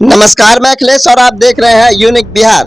नमस्कार, मैं अखिलेश और आप देख रहे हैं यूनिक बिहार।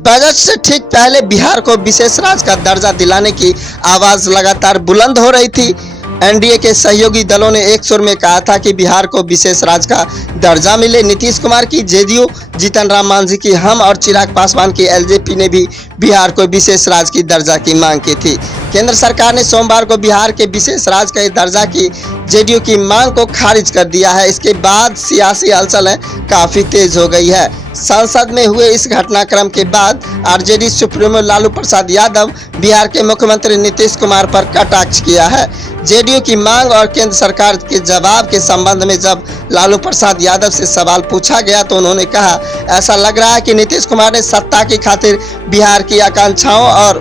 बजट से ठीक पहले बिहार को विशेष राज्य का दर्जा दिलाने की आवाज लगातार बुलंद हो रही थी। एनडीए के सहयोगी दलों ने एक सुर में कहा था कि बिहार को विशेष राज्य का दर्जा मिले। नीतीश कुमार की जेडीयू, जीतन राम मांझी की हम और चिराग पासवान की एलजेपी ने भी बिहार को विशेष राज्य की दर्जा की मांग की थी। केंद्र सरकार ने सोमवार को बिहार के विशेष राज्य के दर्जा की जेडीयू की मांग को खारिज कर दिया है। इसके बाद सियासी हलचल काफी तेज हो गई है। संसद में हुए इस घटनाक्रम के बाद आरजेडी सुप्रीमो लालू प्रसाद यादव बिहार के मुख्यमंत्री नीतीश कुमार पर कटाक्ष किया है। जेडीयू की मांग और केंद्र सरकार के जवाब के संबंध में जब लालू प्रसाद यादव से सवाल पूछा गया तो उन्होंने कहा, ऐसा लग रहा है कि नीतीश कुमार ने सत्ता की खातिर बिहार की आकांक्षाओं और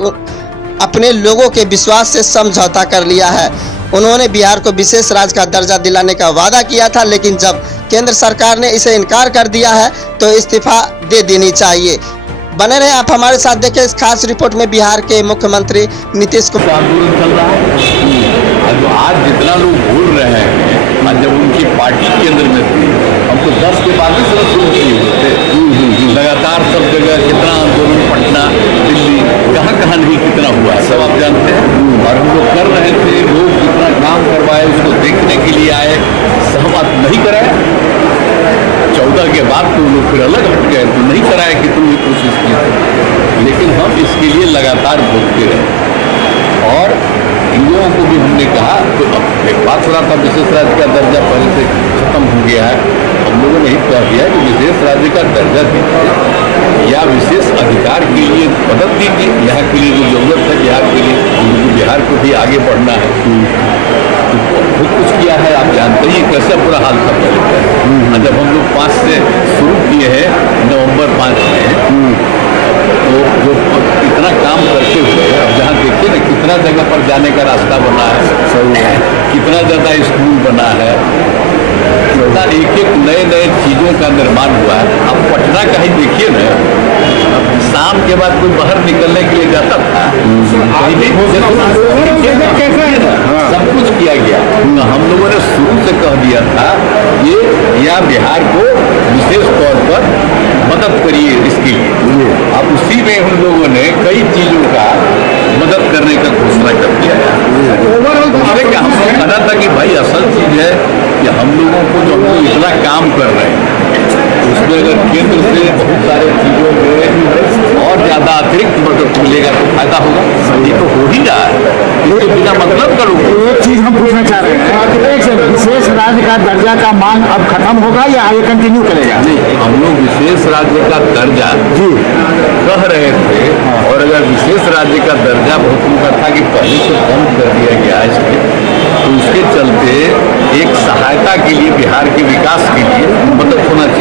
अपने लोगों के विश्वास से समझौता कर लिया है। उन्होंने बिहार को विशेष राज्य का दर्जा दिलाने का वादा किया था, लेकिन जब केंद्र सरकार ने इसे इनकार कर दिया है तो इस्तीफा दे देनी चाहिए। बने रहे आप हमारे साथ, देखें इस खास रिपोर्ट में बिहार के मुख्यमंत्री नीतीश कुमार। आंदोलन चल रहा है जो आज जितना लोग बोल रहे हैं, आज जब उनकी पार्टी केंद्र में थी, हम तो 10 के बाद ही सिर्फ शुरू किए हुए थे। लगातार सब जगह कितना आंदोलन, पटना, दिल्ली, कहाँ नहीं कितना हुआ है सब आप जानते हैं। और हम लोग कर रहे थे, लोग जितना काम करवाए उसको देखने के लिए आए, सहमत नहीं कराए। 14 के बाद तो लोग फिर अलग हट गए, तो नहीं कराए कि तुमने कोशिश की थी। लेकिन हम इसके लिए लगातार बोलते रहे और इन लोगों को भी हमने कहा। तो अब एक बात सुना था, विशेष राज्य का दर्जा पहले से खत्म हो गया है। हम लोगों ने ही कह दिया कि विशेष राज्य का दर्जा दीजिए या विशेष अधिकार के लिए मदद दीजिए। यहाँ के लिए जो जरूरत है बिहार के लिए, उनको बिहार को भी आगे बढ़ना है। तो बहुत कुछ किया है, आप जानते ही कैसा पूरा हाल था पहले। जब हम लोग 5 से शुरू किए हैं, नवंबर 5 में, तो जो इतना काम करते हुए अब जहाँ देखिए ना कितना जगह पर जाने का रास्ता बना है, कितना ज़्यादा स्कूल बना है, कितना एक नए चीज़ों का निर्माण हुआ है। अब पटना का ही देखिए ना, शाम के बाद कोई बाहर निकलने के लिए जाता था, सब कुछ किया गया। तो हम लोगों ने शुरू से कह दिया था ये यहाँ बिहार को विशेष तौर पर मदद करिए इसके लिए। अब उसी में हम लोगों ने कई चीज़ों का मदद करने का घोषणा कर दिया है। कि हम लोग कहना था कि भाई असल चीज़ है कि हम लोगों को जो हम लोग इतना काम कर रहे हैं उसमें अगर केंद्र से बहुत सारे चीज़ों में और ज़्यादा अतिरिक्त मदद मिलेगा तो फायदा होगा। ये तो हो ही रहा है, इसके बिना मतलब करोगे। एक चीज हम पूछना चाह रहे हैं, विशेष राज्य का दर्जा का मांग अब खत्म होगा या आगे कंटिन्यू करेगा? नहीं, हम लोग विशेष राज्य का दर्जा कह रहे थे, और अगर विशेष राज्य का दर्जा बहुत उनका था कि पहले से कम कर दिया गया इसके, तो उसके चलते एक सहायता के लिए बिहार के विकास के लिए मदद होना चाहिए।